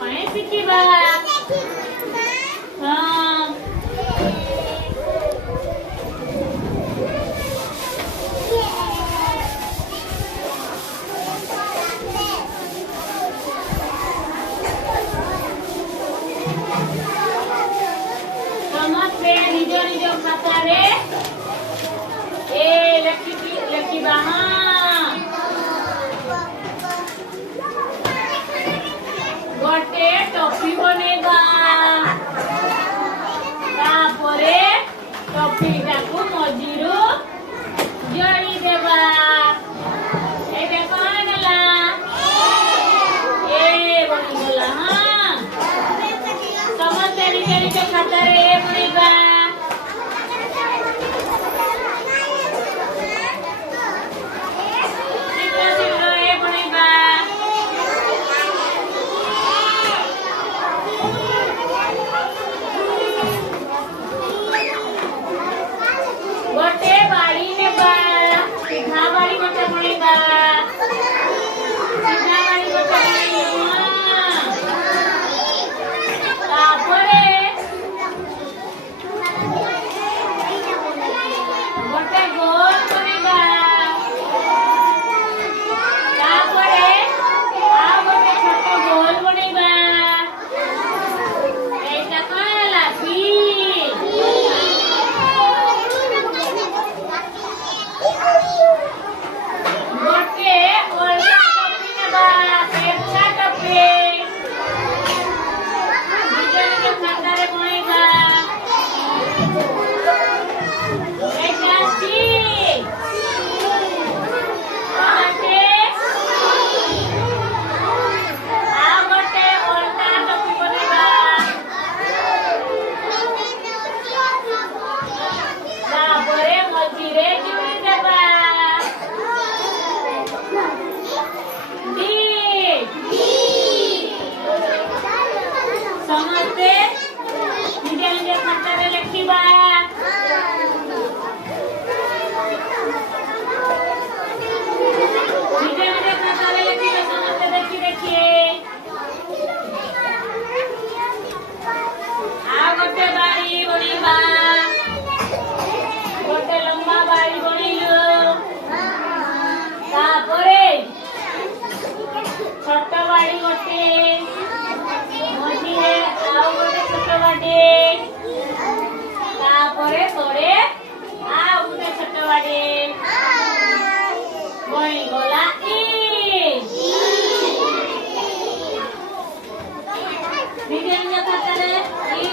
ପାଇଁ ଶିଖିବା। ହଁ ସମସ୍ତେ ନିଜ ନିଜ ଖାତାରେ ଲେଖିବା। ଗୋଟେ ଟୋପି ବନେଇବା। ତାପରେ ଟୋପିଟାକୁ ମଝିରୁ ଯୋଡ଼ିଦେବା। ଏଇଟା କଣ ହେଲା? ଏ ବନିଗଲା। ସମସ୍ତେ ନିଜ ନିଜ ଖାତାରେ ବନେଇବା। ଗୋଟେ ବାଡ଼ି ନେବା। ସିଧା ବାଡ଼ି ଗୋଟେ ବନେଇବା। ସିଧା ବାଡ଼ି ଗୋଟେ ବନେଇବା। ତାପରେ ଗୋଟେ ଗୋଲ ବନେଇବା। ତାପରେ ଆଉ ଗୋଟେ ଛୋଟ ଗୋଲ ବନେଇବା। ଏଇଟା କଣ ହେଲା? ଗୋଟେ ଓଲଟା ଟୋପି ନେବା। ପେପଚା ଟୋପି ନିଜ ନିଜ ଖାତାରେ ବନେଇବା। ଏଇଟା ଆଉ ଗୋଟେ ଓଲଟା ଟୋପି ବନେଇବା। ତାପରେ ମଝିରେ ଯୋଡ଼ିଦେବା। ସମସ୍ତେ ନିଜ ନିଜ ଖାତାରେ ଲେଖିବା। ନିଜ ନିଜ ଖାତାରେ ଲେଖିବା। ସମସ୍ତେ ଦେଖି ଦେଖିଏ। ଆଉ ଗୋଟେ ବାଡ଼ି ବନେଇବା। ଗୋଟେ ଲମ୍ବା ବାଡ଼ି ବନେଇଲୁ। ତାପରେ ଛୋଟ ବାଡ଼ି ଗୋଟେ। ମଝିରେ ଆଉ ଗୋଟେ ଛୋଟ ବାଡ଼ି। ତାପରେ ତଳେ ଆଉ ଗୋଟେ ଛୋଟ ବାଡ଼ି। ବନିଗଲା। ନିଜ ନିଜ ଖାତାରେ